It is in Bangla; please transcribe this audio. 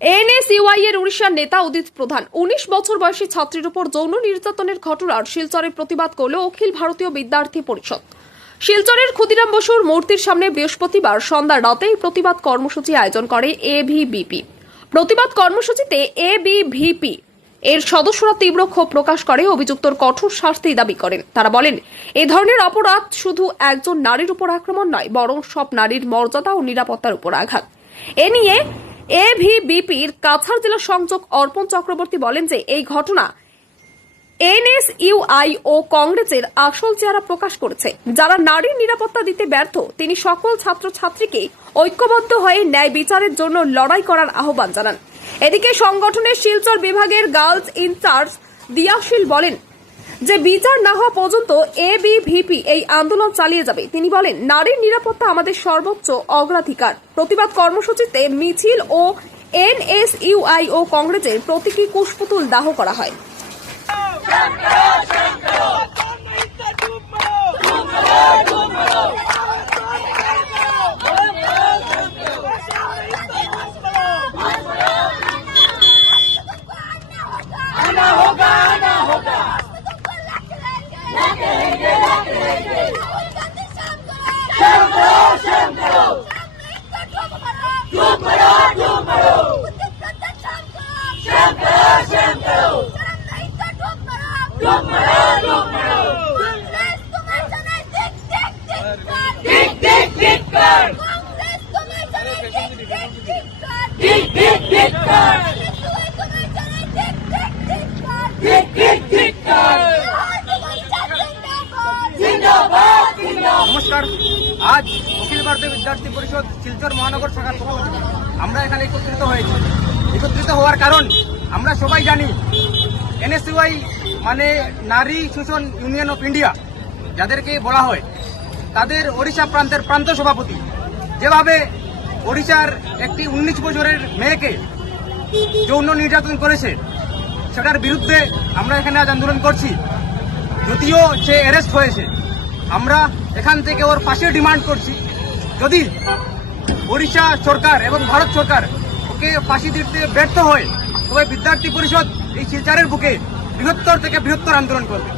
এনএসইউআই এর উড়িষ্যার নেতা উদিত প্রধান। উনিশ বছর বয়সী ছাত্রীর উপর যৌন নির্যাতনের ঘটনার শিলচরে প্রতিবাদ করল অখিল ভারতীয় বিদ্যার্থী পরিষদ। শিলচরের ক্ষুদিরাম বসুর মূর্তির সামনে বৃহস্পতিবার সন্ধ্যা রাতেই প্রতিবাদ কর্মসূচি আয়োজন করে এভিবিপি প্রতিবাদ কর্মসূচিতে এবিভিপি এর সদস্যরা তীব্র ক্ষোভ প্রকাশ করে, অভিযুক্তর কঠোর শাস্তি দাবি করেন। তারা বলেন, এ ধরনের অপরাধ শুধু একজন নারীর উপর আক্রমণ নয়, বরং সব নারীর মর্যাদা ও নিরাপত্তার উপর আঘাত। এ নিয়ে এভিবিপির কাছাড় জেলা সংযোগ অর্পণ চক্রবর্তী বলেন যে, এই ঘটনা এনএসইউআই ও কংগ্রেসের আসল চেহারা প্রকাশ করেছে। যারা নারীর নিরাপত্তা দিতে ব্যর্থ, তিনি সকল ছাত্রছাত্রীকে ঐক্যবদ্ধ হয়ে ন্যায় বিচারের জন্য লড়াই করার আহ্বান জানান। এদিকে সংগঠনের শিলচর বিভাগের গার্লস ইনচার্জ দিয়াশীল বলেন, যে বিচার না হওয়া পর্যন্ত এবিভিপি এই আন্দোলন চালিয়ে যাবে। তিনি বলেন নারীর নিরাপত্তা আমাদের সর্বোচ্চ অগ্রাধিকার। প্রতিবাদ কর্মসূচিতে মিছিল ও এনএসইউআই ও কংগ্রেসের প্রতীকী কুশপুতুল দাহ করা হয়। आना होगा নমস্কার। আজ অখিল ভারতীয় বিদ্যার্থী পরিষদ শিলচর মহানগর শাখার আমরা এখানে একত্রিত হয়েছি। একত্রিত হওয়ার কারণ আমরা সবাই জানি এনএসইউআই মানে নারী শোষণ ইউনিয়ন অফ ইন্ডিয়া, যাদেরকে বলা হয়, তাদের ওড়িশা প্রান্তের প্রান্ত সভাপতি। যেভাবে ওড়িশার একটি উনিশ বছরের মেয়েকে যৌন নির্যাতন করেছে, সেটার বিরুদ্ধে আমরা এখানে আজ আন্দোলন করছি। যদিও সে অ্যারেস্ট হয়েছে, আমরা এখান থেকে ওর পাশে ডিমান্ড করছি। যদি ওড়িশা সরকার এবং ভারত সরকার ওকে ফাঁসি দিতে ব্যর্থ হয়। তবে বিদ্যার্থী পরিষদ এই শিলচারের বুকে বৃহত্তর থেকে বৃহত্তর আন্দোলন করবে।